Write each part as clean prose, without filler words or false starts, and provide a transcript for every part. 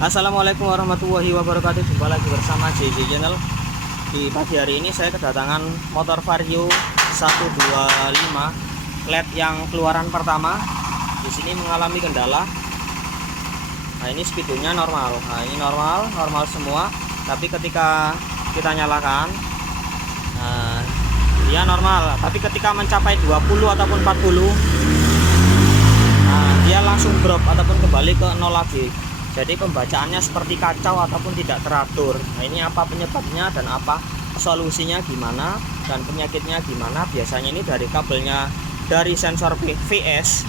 Assalamualaikum warahmatullahi wabarakatuh. Jumpa lagi bersama JJ Channel. Di pagi hari ini saya kedatangan motor Vario 125 LED yang keluaran pertama. Di sini mengalami kendala. Nah, ini speedonya normal. Nah, ini normal semua. Tapi ketika kita nyalakan, nah, dia normal. Tapi ketika mencapai 20 ataupun 40, nah, dia langsung drop ataupun kembali ke 0 lagi. Jadi pembacaannya seperti kacau ataupun tidak teratur. Nah, ini apa penyebabnya dan apa solusinya gimana dan penyakitnya gimana? Biasanya ini dari kabelnya, dari sensor VS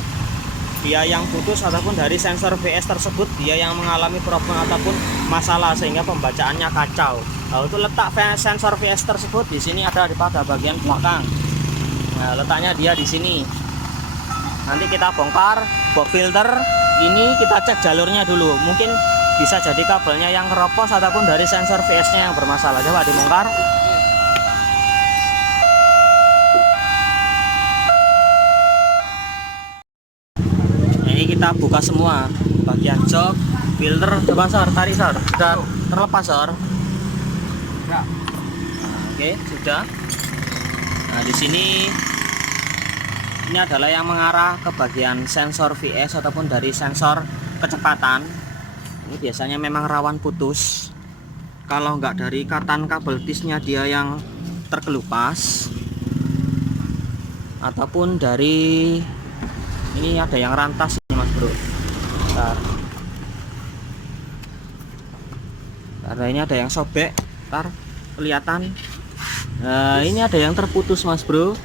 dia yang putus ataupun dari sensor VS tersebut dia yang mengalami problem ataupun masalah sehingga pembacaannya kacau. Nah, untuk letak sensor VS tersebut di sini ada pada bagian belakang. Nah, letaknya dia di sini. Nanti kita bongkar box filter. Ini kita cek jalurnya dulu, mungkin bisa jadi kabelnya yang keropos ataupun dari sensor VS nya yang bermasalah. Coba dibongkar. Ini kita buka semua bagian jok, filter. Coba Sor, tarik Sor, sudah terlepas Sor. Nah, oke, sudah. Nah, di sini ini adalah yang mengarah ke bagian sensor VS ataupun dari sensor kecepatan. Ini biasanya memang rawan putus. Kalau nggak dari ikatan kabel disnya dia yang terkelupas, ataupun dari ini ada yang rantas ini Mas Bro. Bentar. Karena ini ada yang sobek, ntar kelihatan. Nah, ini ada yang terputus Mas Bro.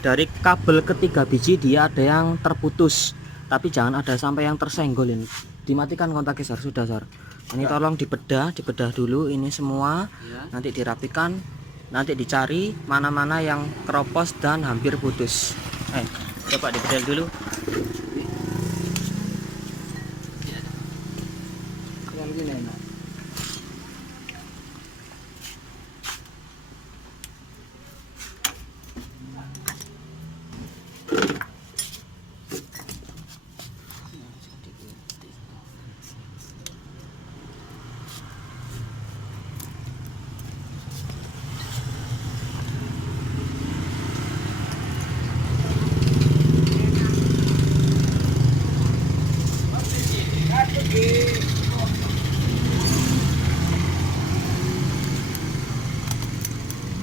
Dari kabel ketiga biji dia ada yang terputus, tapi jangan ada sampai yang tersenggol. Ini dimatikan kontaknya Sar, sudah Sar. Ini tolong dibedah dulu ini semua ya. Nanti dirapikan, nanti dicari mana-mana yang keropos dan hampir putus. Coba dibedah dulu. Yang gini enak.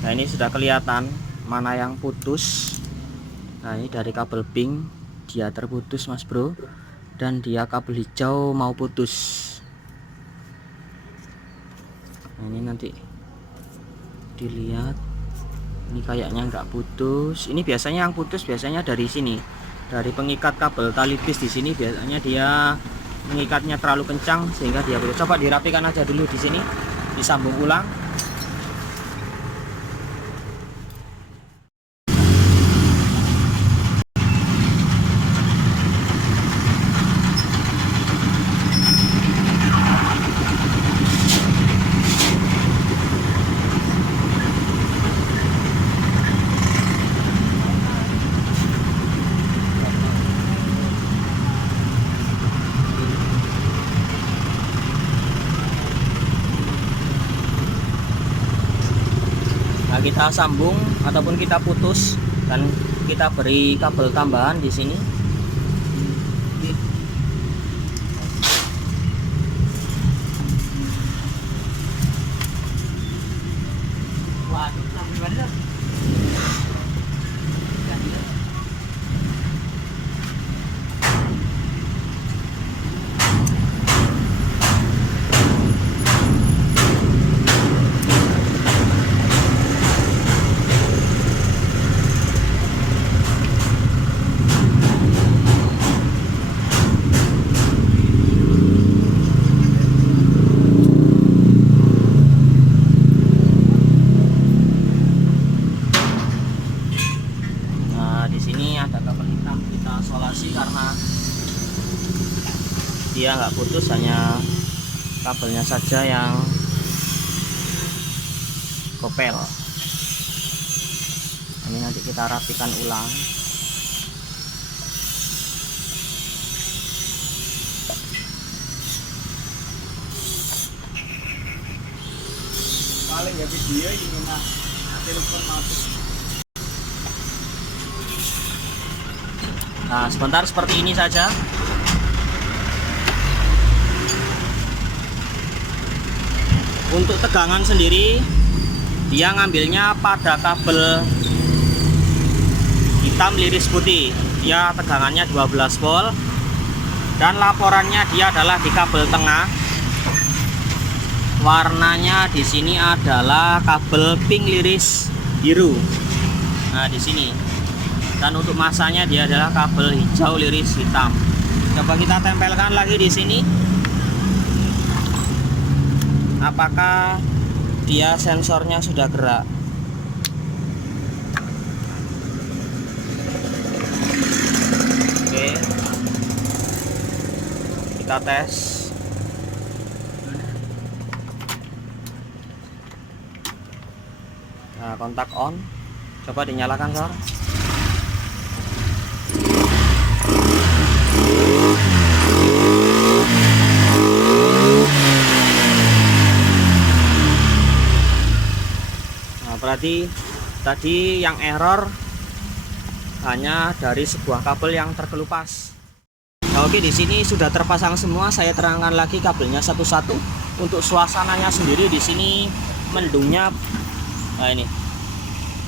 Nah, ini sudah kelihatan mana yang putus. Nah, ini dari kabel pink dia terputus Mas Bro, dan dia kabel hijau mau putus. Nah, ini nanti dilihat, ini kayaknya nggak putus. Ini biasanya yang putus biasanya dari sini, dari pengikat kabel tali bis di sini. Biasanya dia mengikatnya terlalu kencang sehingga dia putus. Coba dirapikan aja dulu di sini, disambung ulang. Nah, kita sambung ataupun kita putus dan kita beri kabel tambahan di sini. Karena dia nggak putus, hanya kabelnya saja yang kopel. Ini nanti kita rapikan ulang. paling nggak video ini nah telepon mati. Nah, sebentar seperti ini saja. Untuk tegangan sendiri dia ngambilnya pada kabel hitam liris putih. Dia tegangannya 12 volt dan laporannya dia adalah di kabel tengah. Warnanya di sini adalah kabel pink liris biru. Nah, di sini. Dan untuk masanya dia adalah kabel hijau liris hitam. Coba kita tempelkan lagi di sini. Apakah dia sensornya sudah gerak? Oke. Kita tes. Nah, kontak on. Coba dinyalakan, Sor. Berarti tadi yang error hanya dari sebuah kabel yang terkelupas. Nah, oke, di sini sudah terpasang semua. Saya terangkan lagi kabelnya satu-satu. Untuk suasananya sendiri di sini mendungnya. Nah, ini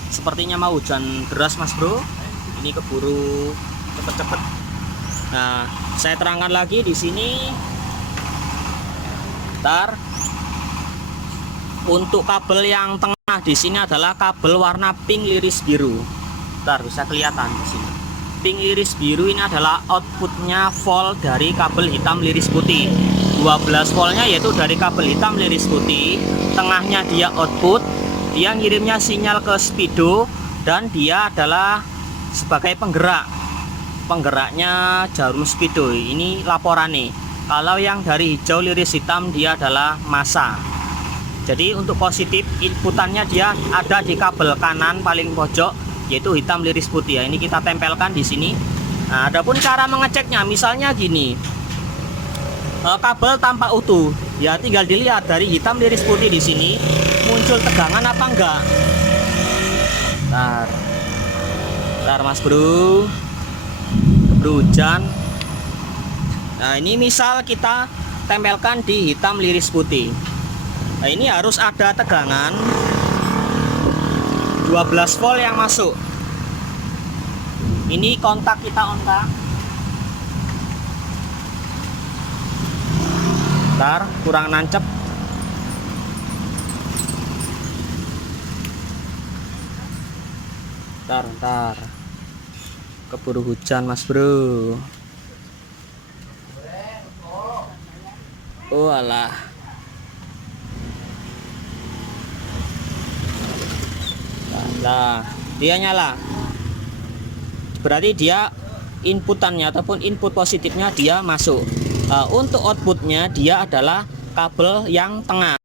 sepertinya mau hujan deras, Mas Bro. Ini keburu cepet-cepet. Nah, saya terangkan lagi di sini. Bentar. Untuk kabel yang tengah di sini adalah kabel warna pink liris biru. Bentar, bisa kelihatan di sini. Pink liris biru ini adalah outputnya volt dari kabel hitam liris putih. 12 voltnya yaitu dari kabel hitam liris putih. Tengahnya dia output. Dia ngirimnya sinyal ke speedo dan dia adalah sebagai penggerak. Penggeraknya jarum speedo. Ini laporannya. Kalau yang dari hijau liris hitam dia adalah massa. Jadi untuk positif inputannya dia ada di kabel kanan paling pojok yaitu hitam liris putih ya. Ini kita tempelkan di sini. Nah, adapun cara mengeceknya misalnya gini. Kabel tampak utuh. Ya tinggal dilihat dari hitam liris putih di sini muncul tegangan apa enggak. Bentar Mas Bro. Bro hujan. Nah, ini misal kita tempelkan di hitam liris putih. Nah, ini harus ada tegangan 12 volt yang masuk. Ini kontak kita on kan. Bentar, kurang nancep. Bentar. Keburu hujan, Mas Bro. Oh alah. Nah, dia nyala. Berarti dia inputannya ataupun input positifnya dia masuk. Untuk outputnya dia adalah kabel yang tengah.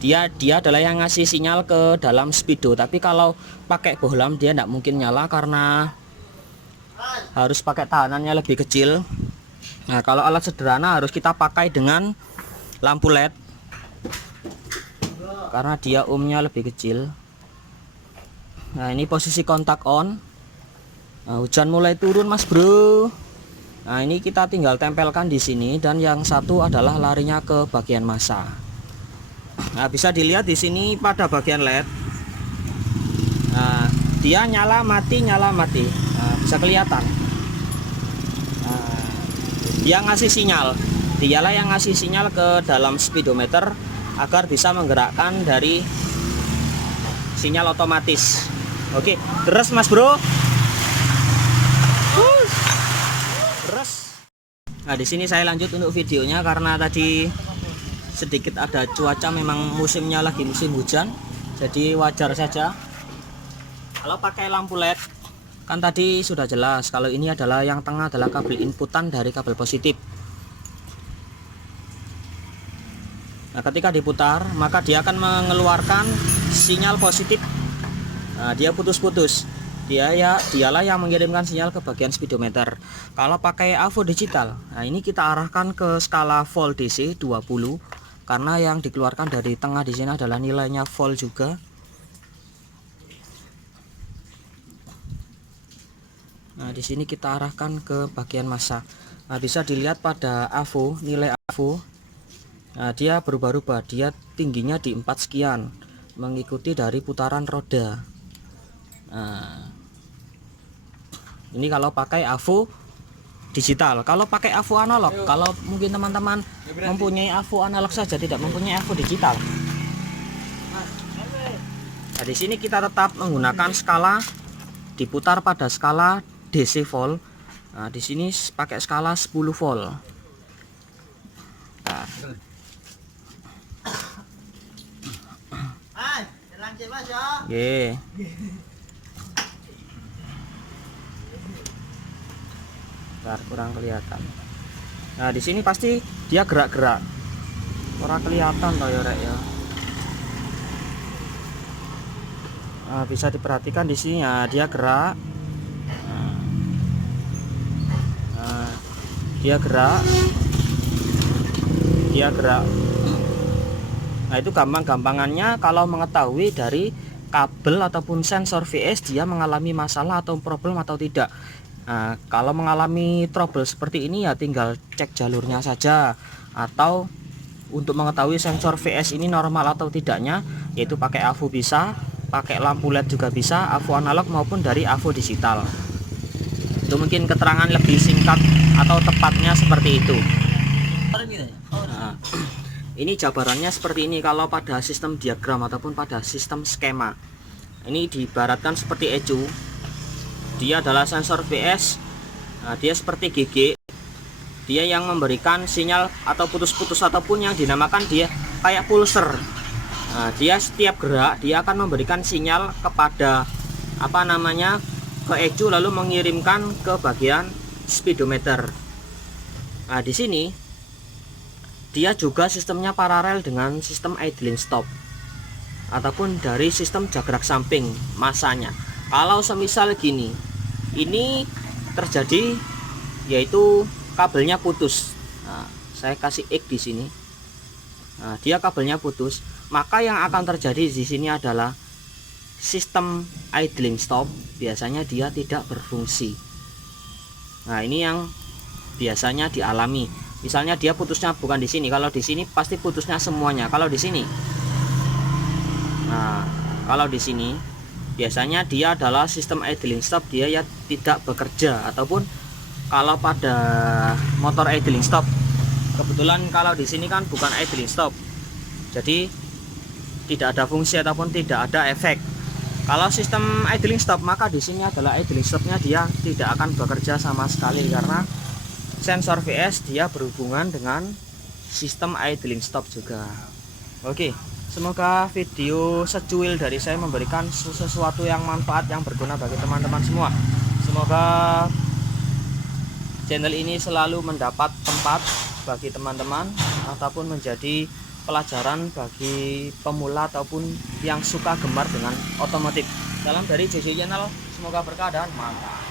Dia adalah yang ngasih sinyal ke dalam speedo. Tapi kalau pakai bohlam dia tidak mungkin nyala karena harus pakai tahanannya lebih kecil. Nah, kalau alat sederhana harus kita pakai dengan lampu LED karena dia ohmnya lebih kecil. Nah, ini posisi kontak on. Nah, hujan mulai turun, Mas Bro. Nah, ini kita tinggal tempelkan di sini dan yang satu adalah larinya ke bagian massa. Nah, bisa dilihat di sini pada bagian LED. Nah, dia nyala mati. Nah, bisa kelihatan. Nah, dia ngasih sinyal. Dialah yang ngasih sinyal ke dalam speedometer agar bisa menggerakkan dari sinyal otomatis. Oke, terus Mas Bro. Terus. Nah, di sini saya lanjut untuk videonya karena tadi sedikit ada cuaca, memang musimnya lagi musim hujan. Jadi wajar saja. Kalau pakai lampu LED kan tadi sudah jelas kalau ini adalah yang tengah adalah kabel inputan dari kabel positif. Nah, ketika diputar maka dia akan mengeluarkan sinyal positif. Nah, dia putus-putus. Dialah yang mengirimkan sinyal ke bagian speedometer. Kalau pakai AVO digital, nah ini kita arahkan ke skala volt DC 20. karena yang dikeluarkan dari tengah di sini adalah nilainya volt juga. Nah, di sini kita arahkan ke bagian massa. Nah, bisa dilihat pada AVO, nilai AVO. Nah, dia berubah-ubah, dia tingginya di 4 sekian, mengikuti dari putaran roda. Nah, ini kalau pakai AVO digital. Kalau pakai AVO analog, kalau mungkin teman-teman mempunyai AVO analog saja, tidak mempunyai AVO digital. Nah, di sini kita tetap menggunakan skala, diputar pada skala DC volt. Nah, di sini pakai skala 10 volt. Nah. Oke. Bentar, kurang kelihatan. Nah, di sini pasti dia gerak-gerak. Kurang kelihatan toh ya, Rek ya. Nah, bisa diperhatikan di sini ya, dia gerak. Nah, dia gerak. Dia gerak. Nah, itu gampang-gampangannya kalau mengetahui dari kabel ataupun sensor VS dia mengalami masalah atau problem atau tidak. Nah, kalau mengalami trouble seperti ini ya tinggal cek jalurnya saja, atau untuk mengetahui sensor VS ini normal atau tidaknya yaitu pakai AVO bisa, pakai lampu LED juga bisa, AVO analog maupun dari AVO digital. Itu mungkin keterangan lebih singkat atau tepatnya seperti itu. Nah, ini jabarannya seperti ini kalau pada sistem diagram ataupun pada sistem skema. Ini diibaratkan seperti ECU. Dia adalah sensor VS. Nah, dia seperti GG. Dia yang memberikan sinyal atau putus-putus ataupun yang dinamakan dia kayak pulser. Nah, dia setiap gerak dia akan memberikan sinyal kepada ke ECU lalu mengirimkan ke bagian speedometer. Nah, di sini dia juga sistemnya paralel dengan sistem idling stop ataupun dari sistem jagrak samping masanya. Kalau semisal gini, ini terjadi yaitu kabelnya putus. Nah, saya kasih X di sini. Nah, dia kabelnya putus, maka yang akan terjadi di sini adalah sistem idling stop biasanya dia tidak berfungsi. Nah, ini yang biasanya dialami. Misalnya dia putusnya bukan di sini. Kalau di sini pasti putusnya semuanya. Kalau di sini, nah, kalau di sini biasanya dia adalah sistem idling stop, dia ya tidak bekerja. Ataupun kalau pada motor idling stop, kebetulan kalau di sini kan bukan idling stop, jadi tidak ada fungsi ataupun tidak ada efek. Kalau sistem idling stop, maka di sini adalah idling stopnya, dia tidak akan bekerja sama sekali karena sensor VS dia berhubungan dengan sistem idling stop juga. Oke, semoga video secuil dari saya memberikan sesuatu yang manfaat yang berguna bagi teman-teman semua. Semoga channel ini selalu mendapat tempat bagi teman-teman ataupun menjadi pelajaran bagi pemula ataupun yang suka gemar dengan otomotif. Salam dari JJ Channel, semoga berkah dan mantap.